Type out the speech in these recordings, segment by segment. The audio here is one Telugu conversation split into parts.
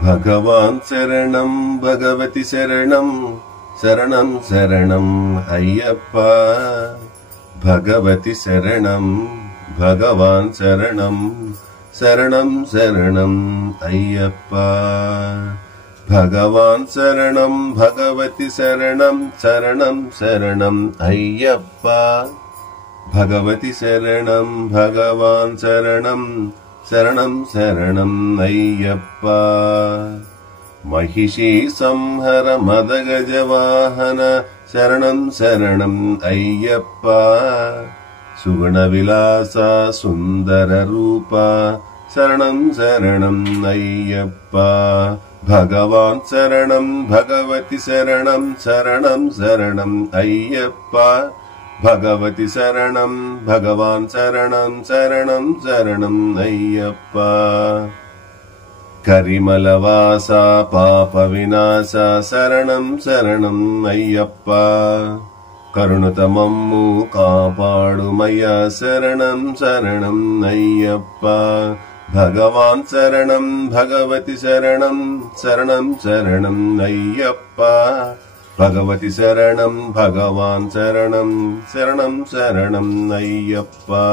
भगवान् शरणं भगवति शरणं शरणं शरणं अय्यप्पा भगवति शरणं भगवान् शरणं शरणं शरणं अय्यप्पा भगवान् शरणं भगवति शरणं शरणं शरणं अय्यप्पा भगवति शरणं भगवान् शरणं शरणं शरणं अय्यप्पा महिषी संहर मदगजवाहन शरणं शरणं अय्यप्पा सुगुणविलासा सुन्दर रूपा शरणं शरणं अय्यप्पा भगवान् शरणं भगवति शरणं शरणं शरणं अय्यप्पा भगवति शरणं भगवान् शरणं शरणं शरणं अय्यप्पा करिमलवासा पापविनाशा शरणं शरणं अय्यप्पा करुणतमम्मु कापाडुमय्या शरणं शरणं अय्यप्पा भगवान् शरणं भगवति शरणं शरणं शरणं अय्यप्पा भगवति शरणं भगवान् शरणं शरणं शरणं अय्यप्पा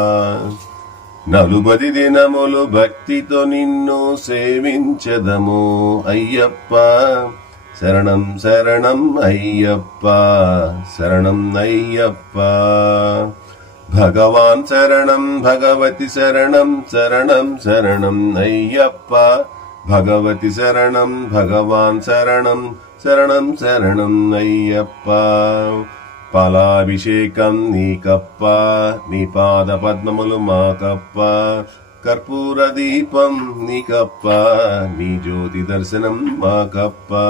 నలుబది దినములు భక్తితో నిన్ను సేవించెదము అయ్యప్పా శరణం శరణం అయ్యప్పా శరణం అయ్యప్పా భగవాన్ శరణం భగవతి శరణం శరణం శరణం అయ్యప్పా భగవతి శరణం భగవాన్ శరణం శరణం శరణం అయ్యప్పా పాలాభిషేకం నీకప్పా నీ పాద పద్మములు మాకప్పా కర్పూర దీపం నీకప్పా నీ జ్యోతి దర్శనం మాకప్పా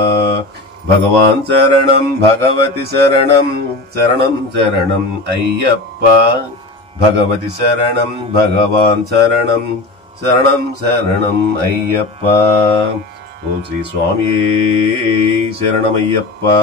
భగవాన్ శరణం భగవతి శరణం శరణం శరణం అయ్యప్పా భగవతి శరణం భగవాన్ శరణం శరణం శరణం అయ్యప్పా ఓం శ్రీ స్వామియే శరణమయ్యప్పా.